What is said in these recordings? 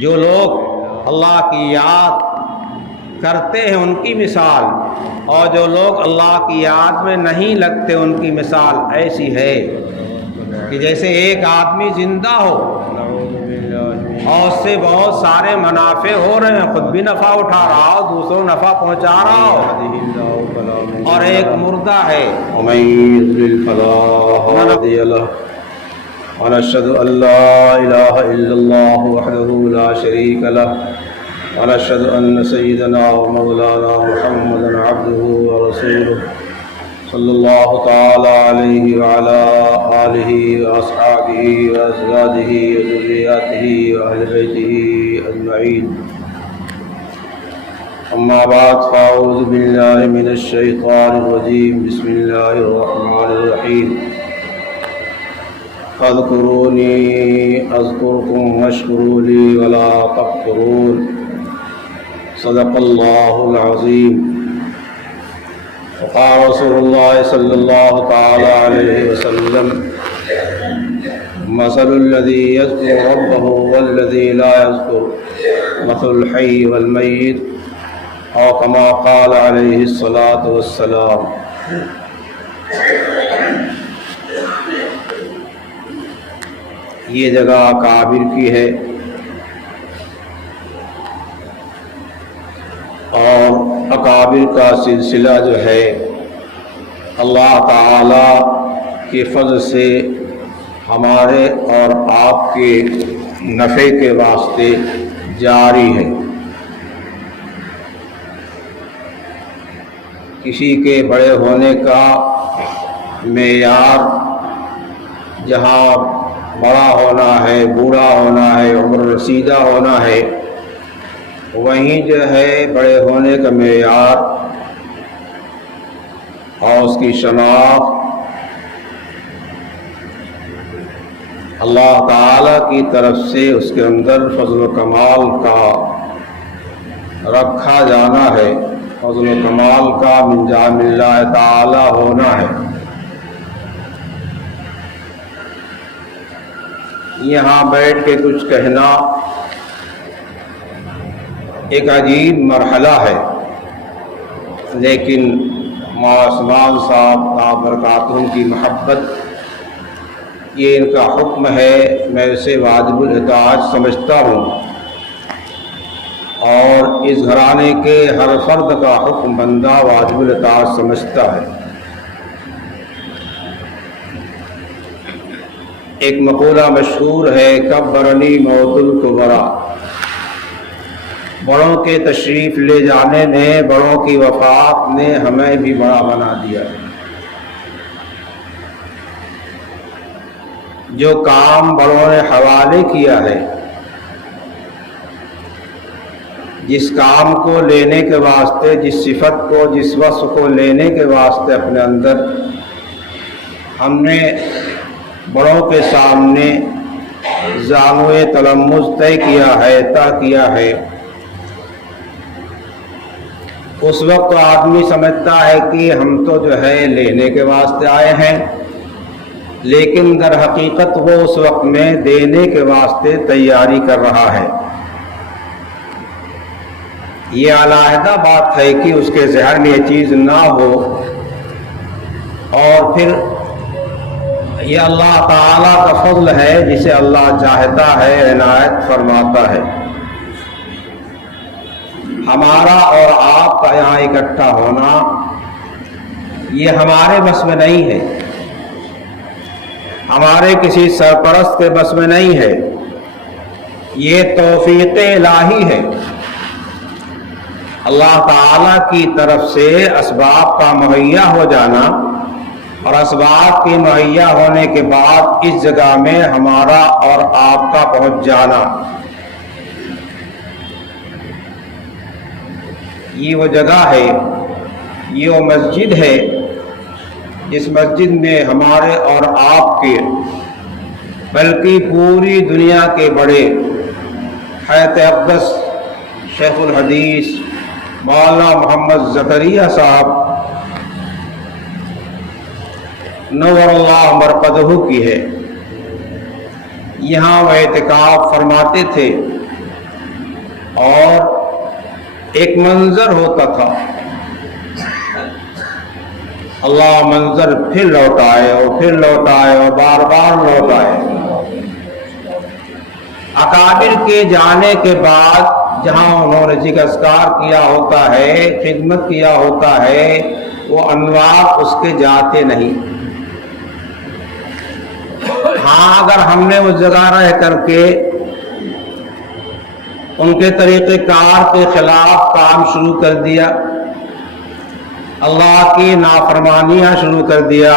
جو لوگ اللہ کی یاد کرتے ہیں ان کی مثال، اور جو لوگ اللہ کی یاد میں نہیں لگتے ان کی مثال ایسی ہے کہ جیسے ایک آدمی زندہ ہو اور اس سے بہت سارے منافع ہو رہے ہیں، خود بھی نفع اٹھا رہا ہو، دوسروں نفع پہنچا رہا ہو، اور ایک مردہ ہے۔ ومن يضلل فلا هادي له ونشهد أن لا إله إلا الله وحده لا شريك له ونشهد أن سيدنا ومولانا محمدا عبده ورسوله صلى الله تعالى عليه وعلى آله وأصحابه وأزواجه وذرياته وأهل بيته أجمعين، أما بعد فأعوذ بالله من الشيطان الرجيم، بسم الله الرحمن الرحيم، فاذكروني أذكركم واشكروا لي ولا تكفرون، صدق الله العظيم۔ وقال رسول الله صلى الله تعالى عليه وسلم: مثل الذي يذكر ربه والذي لا يذكر مثل الحي والميت، اور كما قال علیہ الصلاۃ والسلام۔ یہ جگہ اکابر کی ہے، اور اکابر کا سلسلہ جو ہے اللہ تعالی کے فضل سے ہمارے اور آپ کے نفع کے واسطے جاری ہے۔ کسی کے بڑے ہونے کا معیار جہاں بڑا ہونا ہے، بوڑھا ہونا ہے، عمر رسیدہ ہونا ہے، وہیں جو ہے بڑے ہونے کا معیار اور اس کی شناخت اللہ تعالی کی طرف سے اس کے اندر فضل و کمال کا رکھا جانا ہے، فضل و کمال کا من جانب اللہ تعالی ہونا ہے۔ یہاں بیٹھ کے کچھ کہنا ایک عجیب مرحلہ ہے، لیکن مولانا عثمان صاحب دامت برکاتہم کی محبت، یہ ان کا حکم ہے، میں اسے واجب الاطاعت سمجھتا ہوں، اور اس گھرانے کے ہر فرد کا حکم بندہ واجب الاطاعت سمجھتا ہے۔ ایک مقولہ مشہور ہے: کبرنی موت الکبریٰ، بڑوں کے تشریف لے جانے نے، بڑوں کی وفات نے ہمیں بھی بڑا بنا دیا۔ جو کام بڑوں نے حوالے کیا ہے، جس کام کو لینے کے واسطے، جس صفت کو، جس وصف کو لینے کے واسطے اپنے اندر ہم نے بڑوں کے سامنے زانوئے تلمذ طے کیا ہے، طے کیا ہے، اس وقت آدمی سمجھتا ہے کہ ہم تو جو ہے لینے کے واسطے آئے ہیں، لیکن در حقیقت وہ اس وقت میں دینے کے واسطے تیاری کر رہا ہے۔ یہ علیحدہ بات ہے کہ اس کے ذہن میں یہ چیز نہ ہو، اور پھر یہ اللہ تعالیٰ کا فضل ہے، جسے اللہ چاہتا ہے عنایت فرماتا ہے۔ ہمارا اور آپ کا یہاں اکٹھا ہونا یہ ہمارے بس میں نہیں ہے، ہمارے کسی سرپرست کے بس میں نہیں ہے، یہ توفیق الہی ہے، اللہ تعالیٰ کی طرف سے اسباب کا مہیا ہو جانا، اور اسباب کے مہیا ہونے کے بعد اس جگہ میں ہمارا اور آپ کا پہنچ جانا، یہ وہ جگہ ہے، یہ وہ مسجد ہے جس مسجد میں ہمارے اور آپ کے، بلکہ پوری دنیا کے بڑے حیات اقدس شیخ الحدیث مولانا محمد زکریا صاحب نور اللہ مرقدہ کی ہے۔ یہاں وہ اعتکاف فرماتے تھے، اور ایک منظر ہوتا تھا، اللہ منظر پھر لوٹائے اور پھر لوٹائے اور بار بار لوٹائے۔ اکابر کے جانے کے بعد جہاں انہوں نے ذکر اذکار کیا ہوتا ہے، خدمت کیا ہوتا ہے، وہ انوار اس کے جاتے نہیں۔ ہاں اگر ہم نے اس جگہ رہ کر کے ان کے طریقہ کار کے خلاف کام شروع کر دیا، اللہ کی نافرمانیاں شروع کر دیا،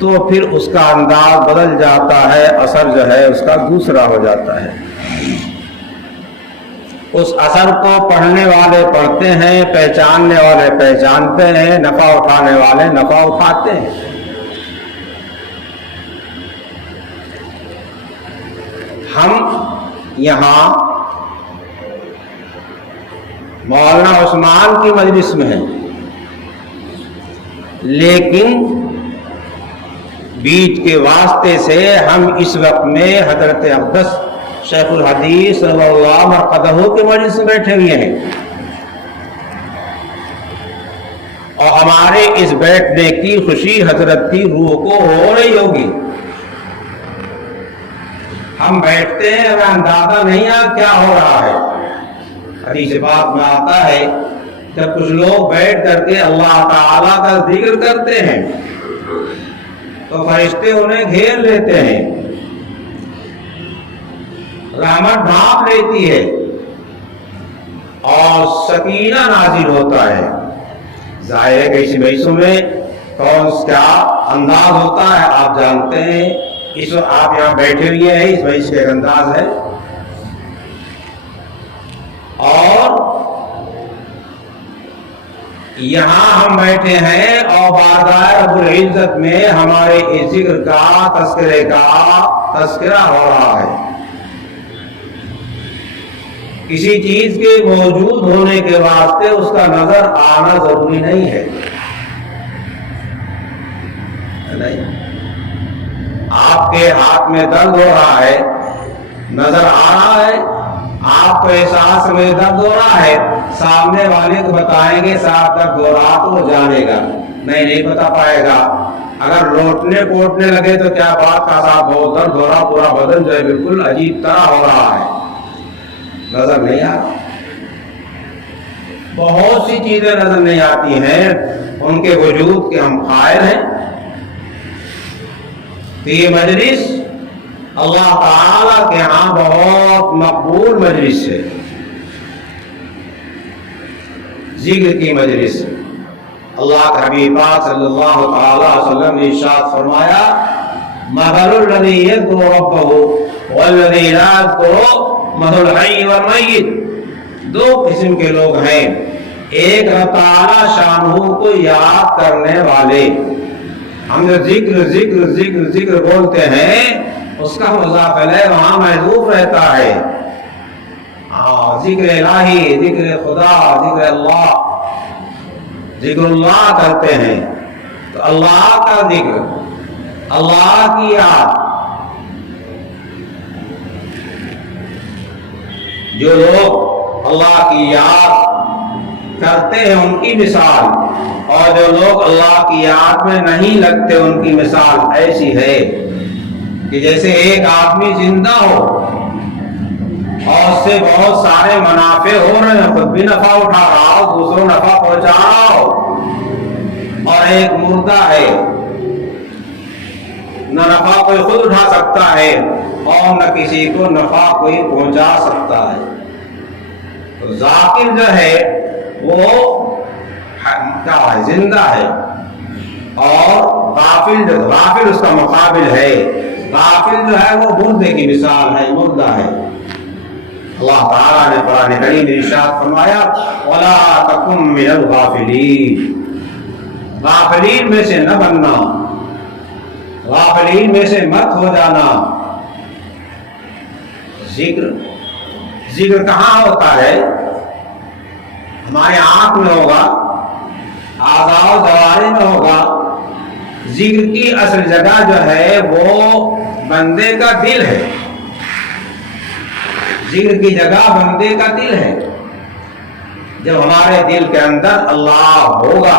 تو پھر اس کا انداز بدل جاتا ہے، اثر جو ہے اس کا دوسرا ہو جاتا ہے۔ اس اثر کو پڑھنے والے پڑھتے ہیں، پہچاننے والے پہچانتے ہیں، نفع اٹھانے والے نفع اٹھاتے ہیں۔ ہم یہاں مولانا عثمان کی مجلس میں ہیں، لیکن بیچ کے واسطے سے ہم اس وقت میں حضرت اقدس شیخ الحدیث صلی اللہ مرقدہ کے مجلس میں بیٹھے ہوئے ہیں، اور ہمارے اس بیٹھنے کی خوشی حضرت کی روح کو ہو رہی ہوگی۔ ہم بیٹھتے ہیں، ہمیں اندازہ نہیں ہے کیا ہو رہا ہے۔ حدیث بات میں آتا ہے جب کچھ لوگ بیٹھ کر کے اللہ تعالیٰ کا ذکر کرتے ہیں تو فرشتے انہیں گھیر لیتے ہیں، رحمت ڈھانپ لیتی ہے اور سکینہ نازل ہوتا ہے۔ ظاہر ہے کہ اسی مجلسوں میں کون کیا انداز ہوتا ہے آپ جانتے ہیں، اس وقت آپ یہاں بیٹھے ہوئے ہیں، اس مجلس کا ایک انداز ہے، اور یہاں ہم بیٹھے ہیں اور بارگاہ رب العزت میں ہمارے اس ذکر کا تذکرہ ہو رہا ہے۔ کسی چیز کے موجود ہونے کے واسطے اس کا نظر آنا ضروری نہیں ہے، نہیں۔ آپ کے ہاتھ میں درد ہو رہا ہے، نظر آ رہا ہے، آپ کو احساس میں درد ہو رہا ہے، سامنے والے کو بتائیں گے صاحب درد ہو رہا تو وہ جانے گا، نہیں بتا پائے گا۔ اگر لوٹنے پوٹنے لگے تو کیا بات کا صاحب بہت درد ہو رہا، پورا بدن جو ہے بالکل عجیب طرح ہو رہا ہے، نظر نہیں آ رہا۔ بہت سی چیزیں نظر نہیں آتی ہیں، ان کے وجود کے ہم قائل ہیں۔ تو یہ مجلس اللہ تعالیٰ کے ہاں بہت مقبول مجلس ہے، ذکر کی مجلس۔ اللہ کے حبیب پاک صلی اللہ تعالی علیہ وسلم نے ارشاد فرمایا، مثل الذی یذکر ربہ والذی لا یذکر مثل الحی والمیت۔ دو قسم کے لوگ ہیں، ایک اللہ تعالی شانہ کو یاد کرنے والے، ہم جو ذکر ذکر ذکر ذکر بولتے ہیں اس کا مضاف الیہ وہاں محذوف رہتا ہے۔ ذکر الہی، ذکر خدا، ذکر اللہ، ذکر اللہ کرتے ہیں تو اللہ کا ذکر، اللہ کی یاد۔ جو لوگ اللہ کی یاد کرتے ہیں ان کی مثال، اور جو لوگ اللہ کی یاد میں نہیں لگتے ان کی مثال ایسی ہے کہ جیسے ایک آدمی زندہ ہو اور اس سے بہت سارے منافع ہو رہے ہیں، خود بھی نفع اٹھا رہا ہو، دوسروں نفع پہنچا رہا ہو، اور ایک مردہ ہے، نہ نفع کوئی خود اٹھا سکتا ہے اور نہ کسی کو نفع کوئی پہنچا سکتا ہے۔ تو ذاکر جو ہے وہ کیا ہے؟ زندہ ہے، اور غافل اس کا مقابل ہے، غافل جو ہے وہ مردے کی مثال ہے، مردہ ہے۔ اللہ تعالیٰ نے قرآن کریم میں ارشاد فرمایا، وَلَا تَكُن مِّنَ الْغَافِلِينَ، غافلین میں سے نہ بننا، غافلین میں سے مت ہو جانا۔ ذکر کہاں ہوتا ہے؟ ہمارے آنکھ میں ہوگا، اعضاء و جوارح میں ہوگا۔ ذکر کی اصل جگہ جو ہے وہ بندے کا دل ہے، ذکر کی جگہ بندے کا دل ہے. جب ہمارے دل کے اندر اللہ ہوگا،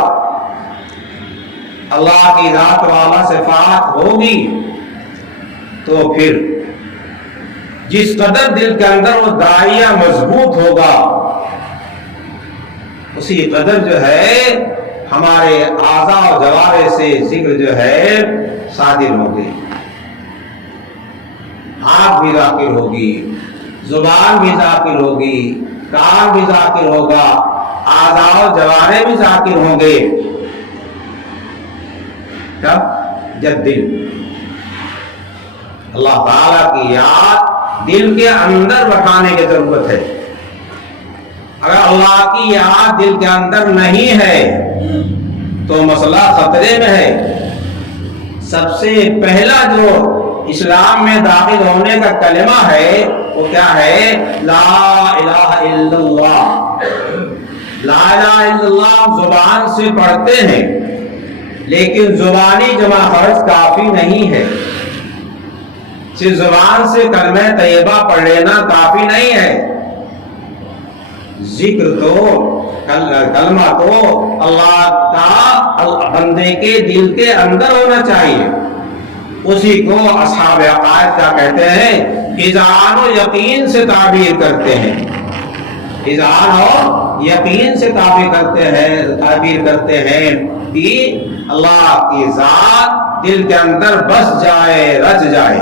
اللہ کی ذات والا صفات ہوگی، تو پھر جس قدر دل کے اندر وہ داعیہ مضبوط ہوگا، اسی قدر جو ہے ہمارے اعضاء و جوارح سے ذکر جو ہے صادر ہوگی. آنکھ بھی ذاکر ہوگی، زبان بھی ذاکر ہوگی، کان بھی ذاکر ہوگا، اعضاء و جوارح بھی ذاکر ہوں گے. کب؟ جب دل اللہ تعالیٰ کی یاد دل کے اندر بٹھانے کی ضرورت ہے. اگر اللہ کی یاد دل کے اندر نہیں ہے تو مسئلہ خطرے میں ہے. سب سے پہلا جو اسلام میں داخل ہونے کا کلمہ ہے وہ کیا ہے؟ لا الہ الا اللہ. لا الہ الا اللہ زبان سے پڑھتے ہیں، لیکن زبانی جمع خرچ کافی نہیں ہے. صرف زبان سے کلمہ طیبہ پڑھ لینا کافی نہیں ہے. ذکر تو کلمہ تو اللہ کا بندے کے دل کے اندر ہونا چاہیے. اسی کو اصحاب عقائد کیا کہتے ہیں؟ اذعان و یقین سے تعبیر کرتے ہیں. اذعان اور یقین سے تعبیر کرتے ہیں کہ اللہ کی ذات دل کے اندر بس جائے، رچ جائے.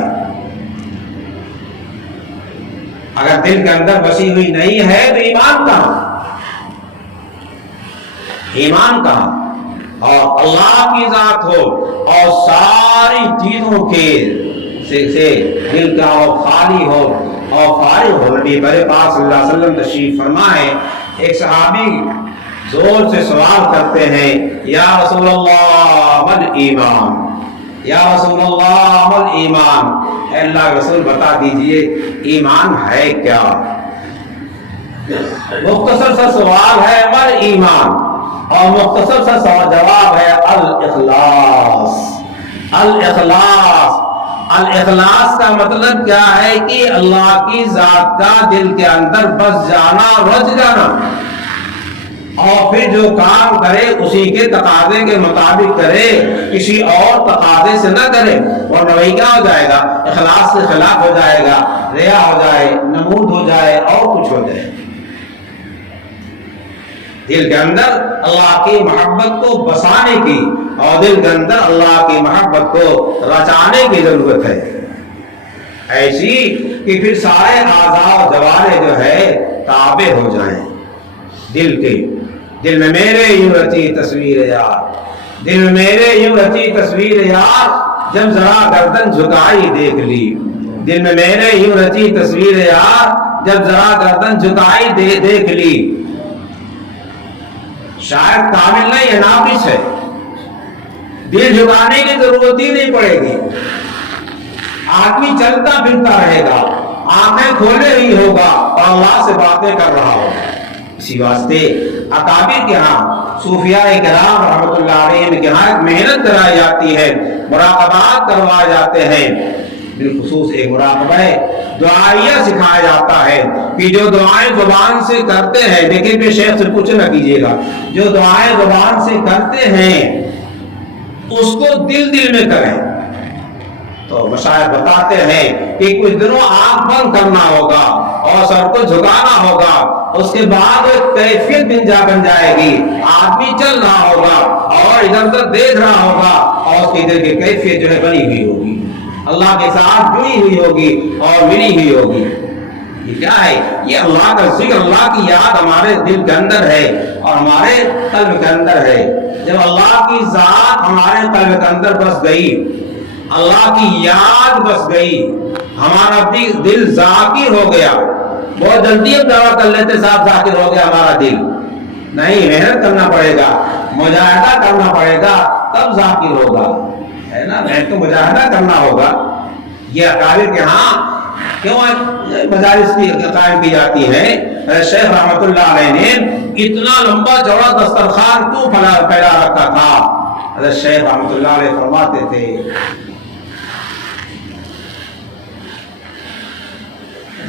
اگر دل کے اندر بسی ہوئی نہیں ہے تو ایمان کہاں؟ ایمان کہاں؟ اور اللہ کی ذات ہو اور ساری چیزوں کے سے دل کا خالی ہو اور فارغ ہو. نبی پاک صلی اللہ علیہ وسلم تشریف فرمائے، ایک صحابی زور سے سوال کرتے ہیں، یا رسول اللہ مل ایمان، یا رسول اللہ مل ایمان، اے اللہ کے رسول بتا دیجئے ایمان ہے کیا؟ مختصر سا سوال ہے مل ایمان، اور مختصر سا جواب ہے الاخلاص. الاخلاص الاخلاص کا مطلب کیا ہے؟ کہ اللہ کی ذات کا دل کے اندر بس جانا، رچ جانا، اور پھر جو کام کرے اسی کے تقاضے کے مطابق کرے، کسی اور تقاضے سے نہ کرے. اور روی کیا ہو جائے گا؟ اخلاص سے خلاف ہو جائے گا، ریا ہو جائے، نمود ہو جائے، اور کچھ ہو جائے. دل کے اندر اللہ کی محبت کو بسانے کی اور دل کے اندر اللہ کی محبت کو رچانے کی ضرورت ہے، ایسی کہ پھر سارے اعضاء و جوارح جو ہے تابع ہو جائیں دل کے. دل میں میرے یوں رچی تصویر یار، دل میں میرے یوں رچی تصویر یار، جب ذرا گردن جھکائی دیکھ لی. دل میں میرے یوں رچی تصویر یار، جب ذرا گردن جھکائی دیکھ لی. شاید کامل نہیں ہے، ناقص ہے. دل جھکانے کی ضرورت ہی نہیں پڑے گی. آدمی چلتا پھرتا رہے گا، آنکھیں کھولے ہی ہوگا اور اللہ سے باتیں کر رہا ہوگا. اسی واسطے اکابر کے ہاں صوفیاء کرام رحمۃ اللہ علیہ کے ہاں محنت کرائی جاتی ہے، مراقبات کروائے جاتے ہیں. بالخصوص ایک مراقبہ ہے، دعائیہ سکھایا جاتا ہے کہ جو دعائیں زبان سے کرتے ہیں، لیکن پھر شیخ سے کچھ نہ کیجیے گا، جو دعائیں زبان سے کرتے ہیں اس کو دل میں کریں. تو مشاہد بتاتے ہیں کہ کچھ دنوں آنکھ بند کرنا ہوگا اور سر کو جھکانا ہوگا، اس کے بعد ایک کیفیت بن جائے گی. آدمی چل رہا ہوگا اور ادھر ادھر دیکھ رہا ہوگا اور اس کی دل کی کیفیت جو ہے بنی ہوئی ہوگی، اللہ کے ساتھ جڑی ہوئی ہوگی اور ملی ہوئی ہوگی. یہ کیا ہے؟ یہ اللہ کا ذکر، اللہ کی یاد ہمارے دل کے اندر ہے اور ہمارے قلب کے اندر ہے. جب اللہ کی ذات ہمارے قلب کے اندر بس گئی، اللہ کی یاد بس گئی، ہمارا دل ذاکر ہو گیا. بہت جلدی ہم دعویٰ کر لیتے صاحب ذاکر ہو گیا ہمارا دل. نہیں، محنت کرنا پڑے گا، مجاہدہ کرنا پڑے گا، تب ذاکر ہوگا، ہے نا. محنت تو مجاہدہ کرنا ہوگا. یہ اکابر کے ہاں کیوں مجالس کی قائم کی جاتی ہے؟ شیخ رحمۃ اللہ علیہ نے اتنا لمبا چوڑا دسترخوان کیوں پھیلا رکھا تھا؟ حضرت شیخ رحمۃ اللہ علیہ فرماتے تھے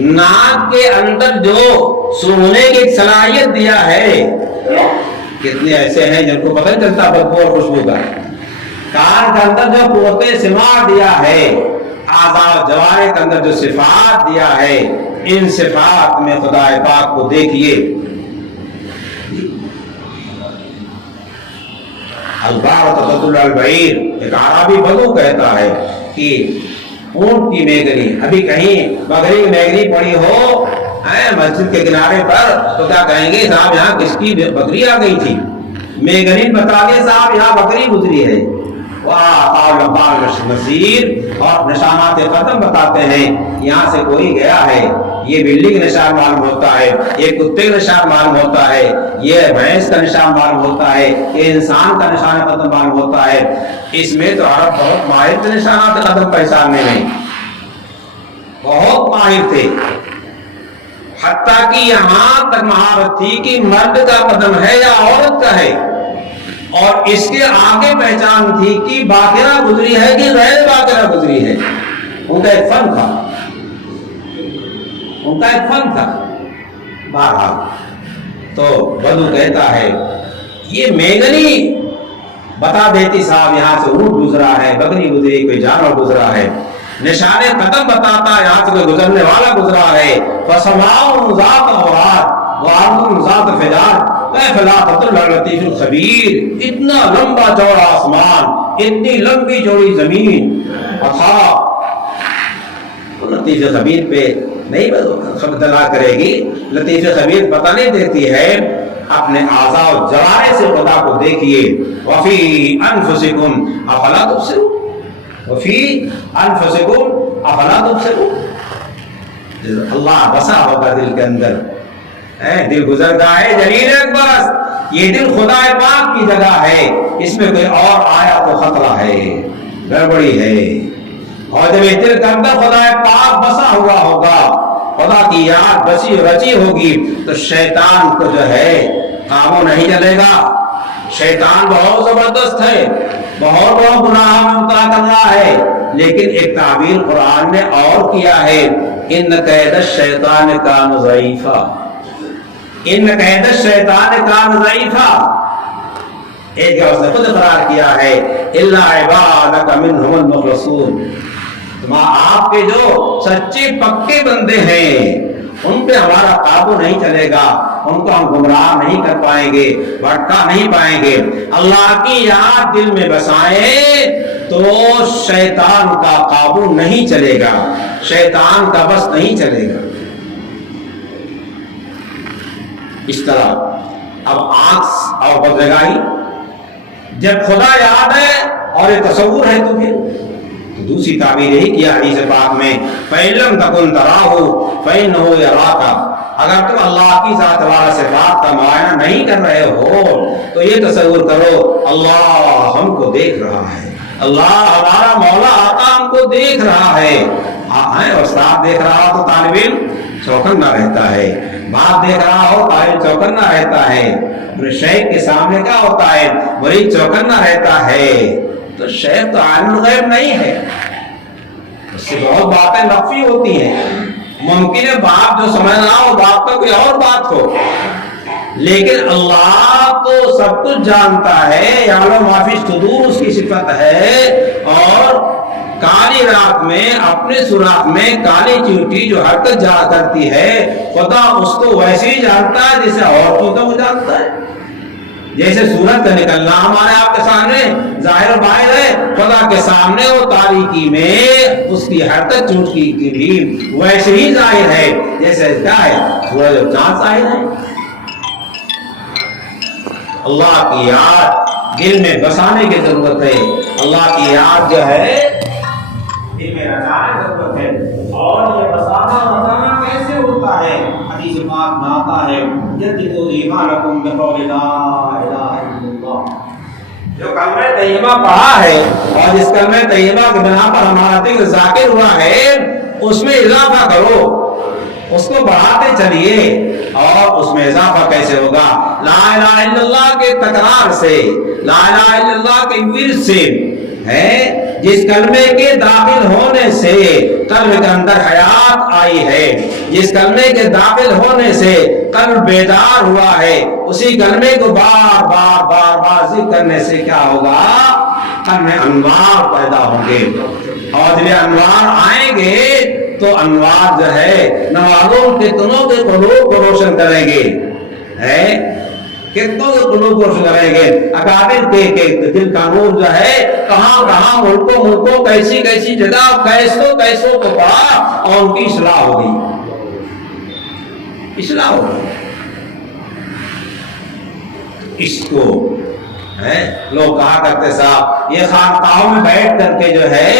ناک کے اندر جو سونگنے کی صلاحیت دیا ہے، کتنے ایسے ہیں جن کو پتہ نہیں چلتا بدبو اور خوشبو کا۔ کان کے اندر جو قوت سماع دیا ہے، اعضاء و جوارح کے اندر جو صفات دیا ہے، ان صفات میں خدا پاک کو دیکھیے۔ البارۃ تدل البعیر، ایک عربی بدو کہتا ہے کہ اونٹ کی میگنی، ابھی کہیں بکری کی میگنی پڑی ہو مسجد کے کنارے پر تو کیا کہیں گے؟ صاحب یہاں کس کی بکری آ گئی تھی؟ میگنی بتا دے صاحب یہاں بکری گزری ہے۔ نصیر اور نشانات قدم بتاتے ہیں یہاں سے کوئی گیا ہے، یہ بلی کا نشان معلوم ہوتا ہے، یہ کتے کا نشان معلوم ہوتا ہے، یہ بھینس کا نشان معلوم ہوتا ہے، یہ انسان کا نشان قدم معلوم ہوتا ہے۔ اس میں تو عرب بہت ماہر تھے نشانات قدم پہچاننے میں، بہت ماہر تھے، حتیٰ کہ یہاں تک مہارت تھی کہ مرد کا قدم ہے یا عورت کا ہے، اور اس کے آگے پہچان تھی کہ باقرہ گزری ہے کہ غیر باقرہ گزری ہے۔ ان کا ایک فن تھا، ان کا ایک فن تھا۔ بہرحال تو بدو کہتا ہے یہ میگنی بتا دیتی صاحب یہاں سے اونٹ گزرا ہے، بکری گزری، کوئی جانور گزرا ہے، نشان قدم بتاتا یہاں سے کوئی گزرنے والا گزرا ہے۔ فَسَمَاءٌ ذَاتُ أَوْرَادٍ وَأَرْضٌ ذَاتُ فِجَاجٍ كيف لا تطلع اللطيف الخبير، اتنا لمبا چوڑا آسمان، اتنی لمبی چوڑی زمین، لطیف خبیر پہ نہیں اطلاع کرے گی۔ لطیف خبیر پتہ نہیں دیتی ہے، اپنے اعضاء و جوارح سے خدا کو دیکھیے۔ وفی انفسکم افلا تبصرون، وفی انفسکم افلا تبصرون، اللہ بسا ہوگا دل کے اندر، دل گزرتا ہے جلیل اکبر، یہ دل خدا پاک کی جگہ ہے، اس میں کوئی اور آیا تو خطرہ ہے، گڑبڑی ہے۔ اور جب یہ دل کے اندر خدا پاک بسا ہوا ہوگا، خدا کی یاد بسی رچی ہوگی، تو شیطان کو جو ہے قابو نہیں چلے گا۔ شیطان بہت زبردست ہے، بہت بڑا گناہ میں مبتلا کر رہا ہے، لیکن ایک تعبیر قرآن نے اور کیا ہے، ان کید الشیطان کان ضعیفا، ان قید الشیطان کان ضعیفا، ایک اس نے خود قرار کیا ہے، الا عبادک منہم المخلصون، آپ کے جو سچے پکے بندے ہیں ان پہ ہمارا قابو نہیں چلے گا، ان کو ہم گمراہ نہیں کر پائیں گے، بھٹکا نہیں پائیں گے۔ اللہ کی یاد دل میں بسائیں تو شیطان کا قابو نہیں چلے گا، شیطان کا بس نہیں چلے گا۔ اس طرح اب آنکھ اور بدنگاہی، جب خدا یاد ہے اور یہ تصور ہے تو پھر دوسری تعبیر یہی کیا حدیث پاک میں، فَإِن لَمْ تَكُنْ تَرَاهُ فَإِنَّهُ يَرَاكَ، اگر تم اللہ کی ذات والا صفات کا معائنہ نہیں کر رہے ہو تو یہ تصور کرو اللہ ہم کو دیکھ رہا ہے، اللہ ہمارا مولا آقا ہم کو دیکھ رہا ہے۔ اور استاد دیکھ رہا ہو تو طالب علم چوکنا رہتا ہے، باپ دیکھ رہا ہو طالب چوکنا رہتا ہے، شیخ کے سامنے کیا ہوتا ہے، مرید چوکنا رہتا ہے۔ تو شیخ تو عالم الغیب نہیں ہے، اس سے بہت باتیں مخفی ہوتی ہیں، ممکن ہے باپ جو سمجھ رہا ہو باپ کا کوئی اور بات ہو، لیکن اللہ تو سب کچھ جانتا ہے، یعلم ما فی الصدور اس کی صفت ہے۔ اور کالی رات میں اپنے سوراخ میں کالی چیونٹی جو حرکت جا کرتی ہے، خدا اس کو ویسے ہی جانتا ہے جیسے اور چیزوں کو جانتا ہے۔ جیسے سورج کا نکلنا ہمارے آپ کے سامنے ظاہر باہر ہے، خدا کے سامنے وہ تاریکی میں اس کی حرکت چونٹی کی بھی ویسے ہی ظاہر ہے جیسے کیا ہے سورج اور چاند ظاہر ہے۔ اللہ کی یاد دل میں بسانے کی ضرورت ہے، اللہ کی یاد جو ہے دل میں رچانے کی ضرورت ہے۔ اور یہ بسانا رچانا کیسے ہوتا ہے؟ حدیث پاک میں آتا ہے جددوا ایمانکم بقول لا الہ الا اللہ، جو کلمہ طیبہ پڑھا ہے اور جس کلمہ طیبہ کے بنا پر ہمارا دل ذاکر ہوا ہے اس میں اضافہ کرو، اس کو بڑھاتے چلیے۔ اور اس میں اضافہ کیسے ہوگا؟ لا الہ الا اللہ کے تکرار سے، لا الہ الا اللہ کے ورد سے ہے جس کلمے کے داخل ہونے سے قلب کے اندر حیات آئی ہے، جس کلمے کے داخل ہونے سے قلب بیدار ہوا ہے، اسی کلمے کو بار بار بار بار ذکر کرنے سے کیا ہوگا؟ قلب میں انوار پیدا ہوں گے، اور جب انوار آئیں گے تو انوار جو ہے نوازوں کے تنوں کے قلوب کو روشن کریں گے، کتنوں کے قلوب کو روشن کریں گے۔ اکابر کے دل کا نور جو ہے کہاں کہاں ملکوں کیسی کیسی جگہ کیسوں کو پڑا اور ان کی اصلاح ہوگی، اصلاح ہوگی۔ اس کو لوگ کہا کرتے صاحب یہ خانقاہوں میں بیٹھ کر کے جو ہے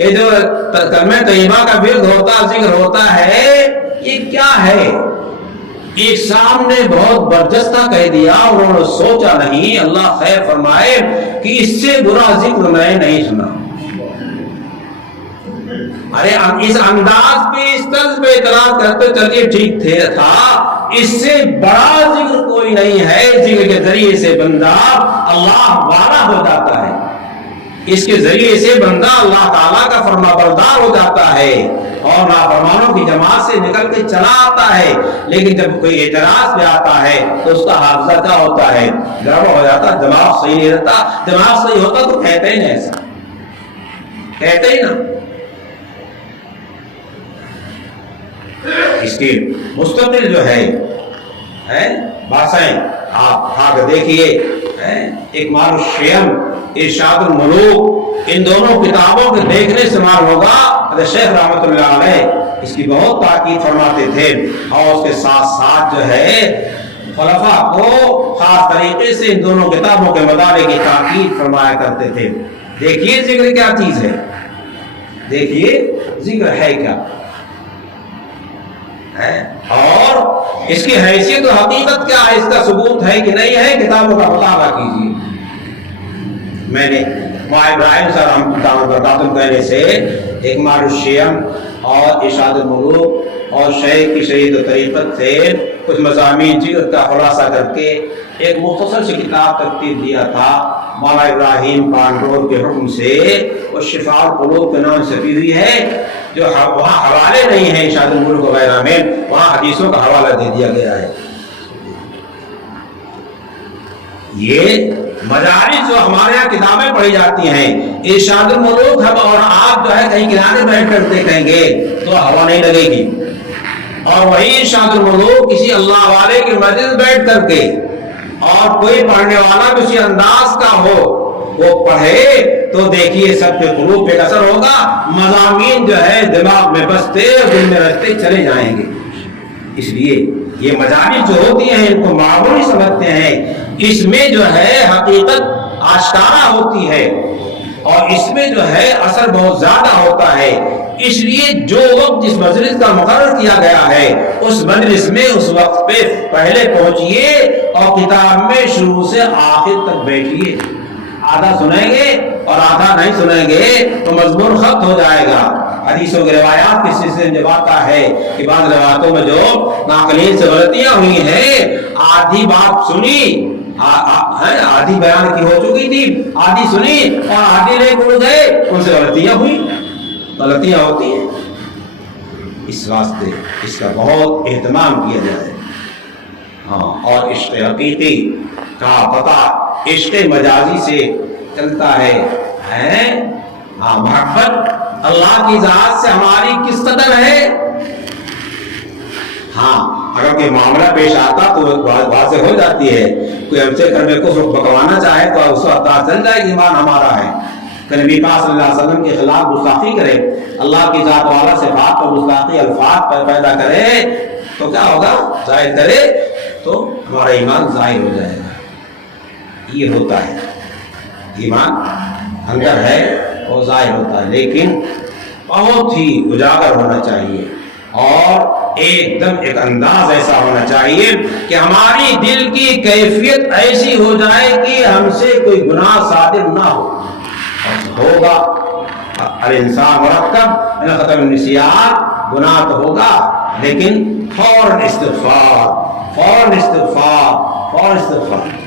یہ جو کلمہ طیبہ کا ورد ہوتا ذکر ہوتا ہے یہ کیا ہے؟ ایک صاحب نے بہت برجستہ کہہ دیا، انہوں نے سوچا نہیں، اللہ خیر فرمائے، کہ اس سے برا ذکر میں نہیں سنا۔ ارے اس انداز پہ اس طرز پہ اعتراض کرتے چلیے ٹھیک تھا، اس سے بڑا ذکر کوئی نہیں ہے، ذکر کے ذریعے سے بندہ اللہ والا ہو جاتا ہے، اس کے ذریعے سے بندہ اللہ تعالیٰ کا فرما بردار ہو جاتا ہے اور نافرمانوں کی جماعت سے نکل کے چلا آتا ہے۔ لیکن جب کوئی اعتراض پہ آتا ہے تو اس کا حافظہ کیا ہوتا ہے؟ گڑبڑ ہو جاتا، دماغ صحیح نہیں رہتا۔ دماغ صحیح ہوتا تو کہتے ہی نہیں، ایسا کہتے ہی نا۔ اس کی مستقل جو ہے باسائیں آپ دیکھیے، ایک معروف شیعم ارشاد الملوک، ان دونوں کتابوں کے دیکھنے سے معلوم ہوگا حضرت شیخ رحمۃ اللہ علیہ اس کی بہت تاکید فرماتے تھے، اور اس کے ساتھ ساتھ جو ہے خلفاء کو خاص طریقے سے ان دونوں کتابوں کے مطالعے کی تاکید فرمایا کرتے تھے۔ دیکھیے ذکر کیا چیز ہے، دیکھیے ذکر ہے کیا، اور اس کی حیثیت و حقیقت کیا ہے، اس کا ثبوت ہے کہ نہیں ہے، کتابوں کا مطالعہ کیجیے۔ میں نے ابراہیم صاحب کہنے سے ایک معروف شیعم اور ارشاد الملوک اور شیخ کی شریعت و طریقت سے کچھ مضامین ذکر کا خلاصہ کر کے ایک مختصر سی کتاب ترتیب دیا تھا، مولانا ابراہیم پانڈور کے حکم سے، وہ شفاء القلوب کے نام سے چھپی ہوئی ہے، جو وہاں حوالے نہیں ہیں ارشاد الملوک وغیرہ میں، وہاں حدیثوں کا حوالہ دے دیا گیا ہے۔ یہ مجالس جو ہمارے یہاں کتابیں پڑھی جاتی ہیں، ارشاد الملوک ہم اور آپ جو ہے کہیں کنارے بیٹھ کر دیکھیں گے تو ہوا نہیں لگے گی، اور وہی ارشاد الملوک کسی اللہ والے کے مجلس بیٹھ کر کے اور کوئی پڑھنے والا کسی انداز کا ہو وہ پڑھے تو دیکھیے سب کے قلوب پہ اثر ہوگا، مضامین جو ہے دماغ میں بستے اور دل میں رہتے چلے جائیں گے۔ اس لیے یہ مجالس جو ہوتی ہیں ان کو معمولی سمجھتے ہیں، اس میں جو ہے حقیقت آشکارا ہوتی ہے اور اس میں جو ہے اثر بہت زیادہ ہوتا ہے۔ اس لیے جو وقت جس مجلس کا مقرر کیا گیا ہے اس مجلس میں اس وقت پہ پہلے پہنچیے اور کتاب میں شروع سے آخر تک بیٹھیے۔ آدھا سنیں گے اور آدھا نہیں سنیں گے تو مضمون خط ہو جائے گا۔ حدیثوں کی روایات کے سلسلے میں جب آتا ہے کہ بعض روایتوں میں جو ناقلین سے غلطیاں ہوئی ہیں، آدھی بات سنی، آدھی بیان کی ہو چکی تھی، آدھی سنی اور آدھی نہیں بھول گئے، ان سے غلطیاں ہوئی، غلطیاں ہوتی ہیں۔ اس واسطے اس کا بہت اہتمام کیا جائے، اور عشق حقیقی کا پتہ عشق مجازی سے چلتا ہے۔ محبت اللہ کی ذات سے ہماری کس قدر ہے؟ اگر کوئی معاملہ پیش آتا تو واضح ہو جاتی ہے، کوئی ہم سے گھر میں کچھ بکوانا چاہے تو اس وقت پتہ چل جائے کہ ایمان ہمارا ہے۔ کہ نبی پاک صلی اللہ علیہ وسلم کے خلاف گستاخی کرے، اللہ کی ذات والا صفات پر گستاخی الفاظ پیدا کرے تو کیا ہوگا؟ ظاہر کرے تو ہمارا ایمان ظاہر ہو جائے گا۔ یہ ہوتا ہے، ایمان اندر ہے وہ ظاہر ہوتا ہے، لیکن بہت ہی اجاگر ہونا چاہیے اور ایک دم ایک انداز ایسا ہونا چاہیے کہ ہماری دل کی کیفیت ایسی ہو جائے کہ ہم سے کوئی گناہ صادر نہ ہو۔ ہوگا الانسان مرکب من ختم النسیان، گناہ تو ہوگا لیکن فوراً استغفار، فوراً استغفار، فوراً استغفار۔